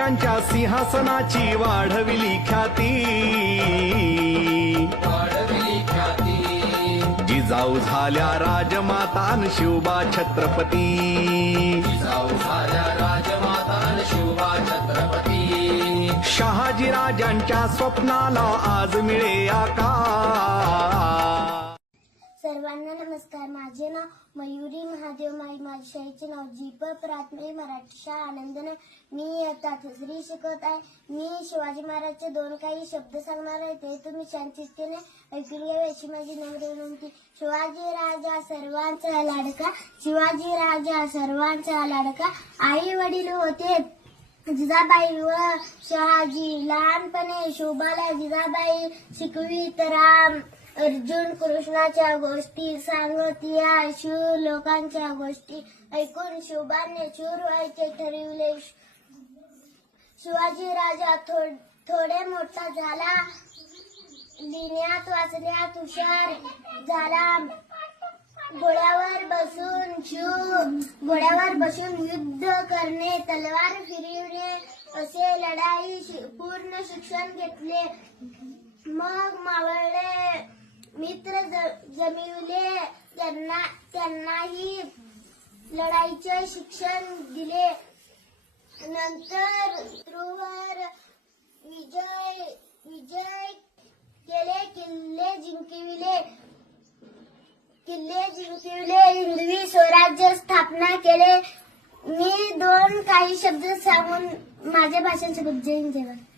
क्षत्रियांच्या सिंहासनाची वाढविली ख्याती, जिजाऊ झाल्या राजमातान शिवबा छत्रपती, शहाजी राजांच्या स्वप्नाला आज मिळे आकार। सर्वांना नमस्कार। माझे नाव मयुरी महादेव माई, माझ्या शाळेचे नाव जीप प्राथमिक मराठी शाळा आनंदनगर। मी इयत्ता तिसरी शिकत आहे। मी शिवाजी महाराजचे दोन काही शब्द सांगणार आहे, ते तुम्ही शांततेने ऐकून घ्यावे अशी माझी नम्र विनंती। शिवाजी राजा सर्वांचा लाडका, शिवाजी राजा सर्वांचा लाडका। आई वडील होते जिजाबाई व शहाजी, लहानपणे शोभाला जिजाबाई शिकवीत राम। अर्जुन कृष्णाच्या गोष्टी सांगतिया, शूर लोकांच्या गोष्टी ऐकून शोभाने शूर व्हायचे ठरविले। शिवाजी राजा थोडे मोठा झाला, लिहिण्यात वाचण्यात हुशार झाला। घोड्यावर बसून युद्ध करणे, तलवार फिरविणे असे लढाई पूर्ण शिक्षण घेतले। मग मावळले मित्र जमिवले, त्यांनाही लढाईचे शिक्षण दिले। नंतर शत्रूवर विजय केले, किल्ले जिंकविले, हिंदवी स्वराज्य स्थापना केले। मी दोन काही शब्द सांगून माझ्या भाषण जय हिंद जय भारत।